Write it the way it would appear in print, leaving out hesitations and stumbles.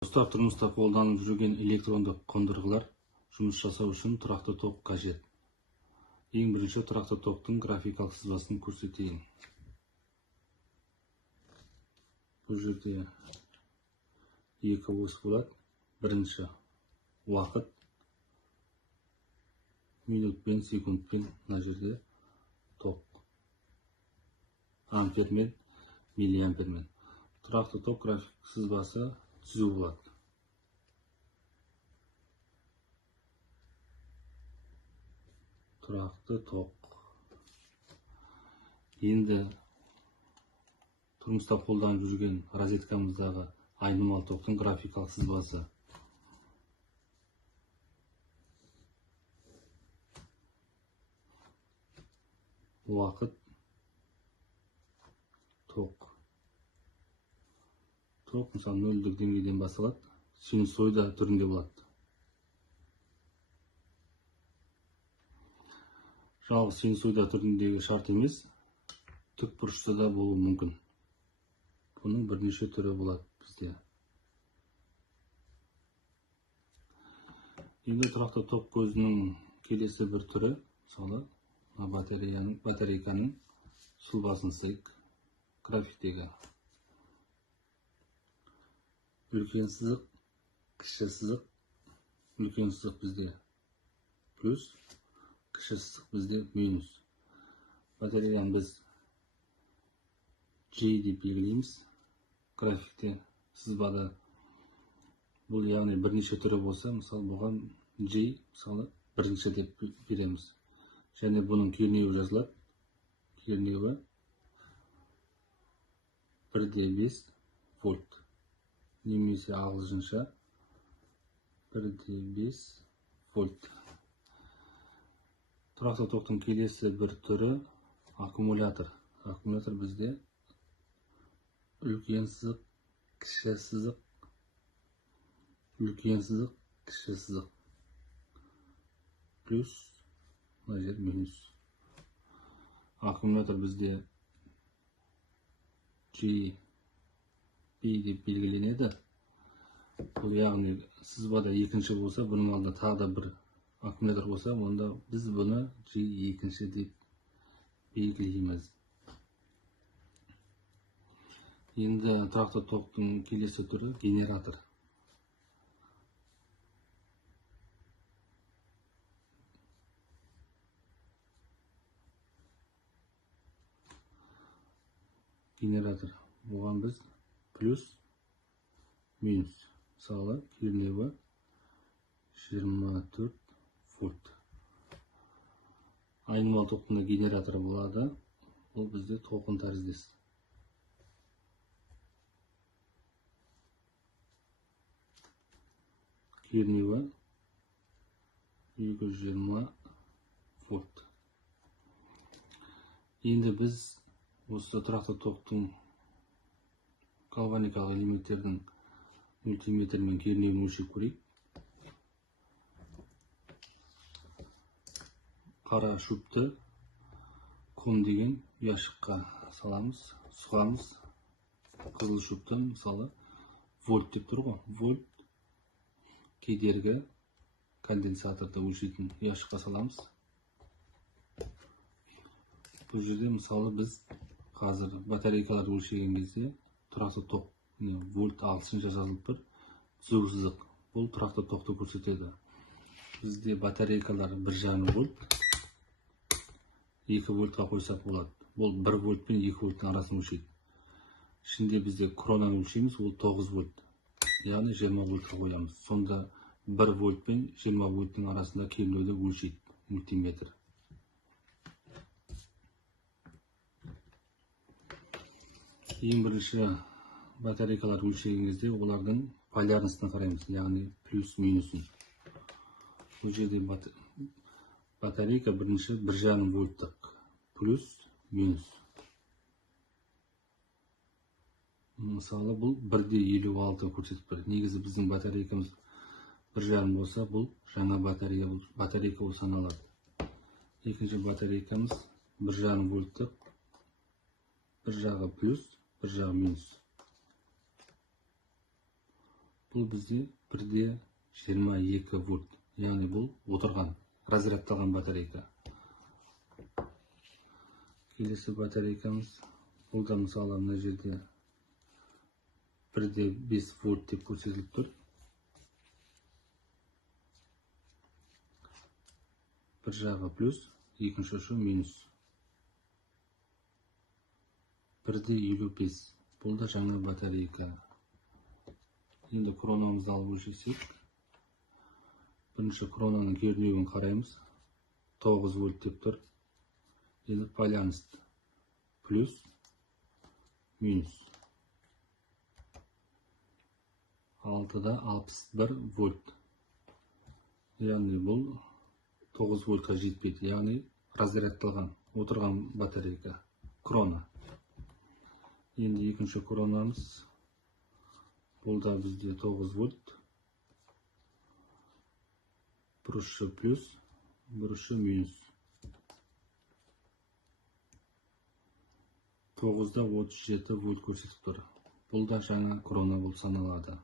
Достар, тұрмыста қолданылып жүрген электрондық қондырғылар жұмыс жасау үшін тұрақты ток қажет. Ең бірінші тұрақты токтың графикалық сызбасын көрсетейін. Бұл жерде екі ось болады. Бірінші уақыт минутпен, секундпен, мына жерде ток ампермен, миллиампермен. Тұрақты ток график сызбасы түзу болады. Тұрақты ток. Енді тұрмыста қолданып жүрген розеткамыздағы айнымалы токтың графикалық сызбасы. Уақыт, ток. Ток мысалы нөлдік деңгейден басталады, синусоида түрінде болады. Жалғыз синусоида түріндегі шарт емес, тік бұрышта да болуы мүмкін. Бұның бірнеше түрі болады бізде. Енді тұрақты ток көзінің келесі бір түрі, мысалы батарейканың сұлбасын сызайық. Графиктегі үлкен сызық, кіші сызық. Үлкен сызық бізде плюс, кіші сызық бізде минус. Батареяны біз J деп белгілейміз. Графикте сызбада бұл яғни бірнеше түрі болса, мысалы бұған J мысалы бірінші деп береміз. Және бұның кернеуі жазылады. Кернеуі 1,5 вольт. Немесе ағылшынша 1,5 вольт. Тұрақты токтың келесі бір түрі аккумулятор. Аккумулятор бізде үлкен сызық, кіші сызық, үлкен сызық, кіші сызық. Плюс, мына жер минус. Аккумулятор бізде G деп белгіленеді. Бұл яғни сызбада екінші болса, бұның алдында тағы да бір аккумулятор болса, онда біз бұны G екінші деп белгілейміз. Енді тұрақты токтың келесі түрі генератор. Генератор. Бұған біз плюс, минус. Мысалы, кернеуі 24 вольт. Айнымалы токтың генераторы болады. Бұл бізде тоқын тәріздес. Кернеуі 220 вольт. Енді біз осы тұрақты токтың galvaникалық элементтердің мультиметрмен кернеуін өлшеп көрейік. Қара шөпті ком деген ұяшыққа саламыз, сұғамыз. Қызыл шөпті мысалы вольт деп тұр ғой. Вольт кедергі конденсаторды өлшейтін ұяшыққа саламыз. Бұл жерде мысалы біз қазір батарейкаларды өлшеген кезде тұрақты ток вольт ағылшынша жазылып тұр. Түзу сызық. Бұл тұрақты токты көрсетеді. Бізде батарейкалар 1,5 вольт, 2 вольтқа қойсақ болады. Бұл 1 вольт пен 2 вольттың арасын өлшейді. Ішінде бізде кронаны өлшейміз, ол 9 вольт. Яғни 20 вольтқа қоямыз. Сонда 1 вольт пен 20 вольттың арасында кернеуді өлшейді мультиметр. Ең бірінші батарейкалар өлшеген кезде олардың полярностына қараймыз, яғни плюс минусын. Бұл жерде батарейка бірінші 1,5 вольттық плюс минус. Мысалы бұл 1,56 көрсетіп тұр. Негізі біздің батарейкамыз 1,5 болса, бұл жаңа батарейка болып саналады. Екінші батарейкамыз 1,5 вольттық, бір жағы плюс, бір жағы минус. Бұл бізде 1,22 вольт. Яғни бұл отырған, разрядталған батарейка. Келесі батарейкамыз. Бұл да мысалы мына жерде 1,5 вольт деп көрсетіліп тұр. Bir жағы плюс, екінші ұшы минус. 1,55. Бұл да жаңа батарейка. Енді кронамызды алып өлшесек. Бірінші кронаның кернеуін қараймыз. 9 вольт деп тұр. Енді байланысты. Плюс, минус. 6-да 61 вольт. Яғни бұл 9 вольтқа жетпейді. Яғни разрядталған, отырған батарейка. Крона. Енді екінші кронамыз. Бұл да бізде 9 вольт. Bir ұшы плюс, bir ұшы минус. 9-да 37 вольт көрсетіп тұр. Бұл да жаңа крона болып саналады.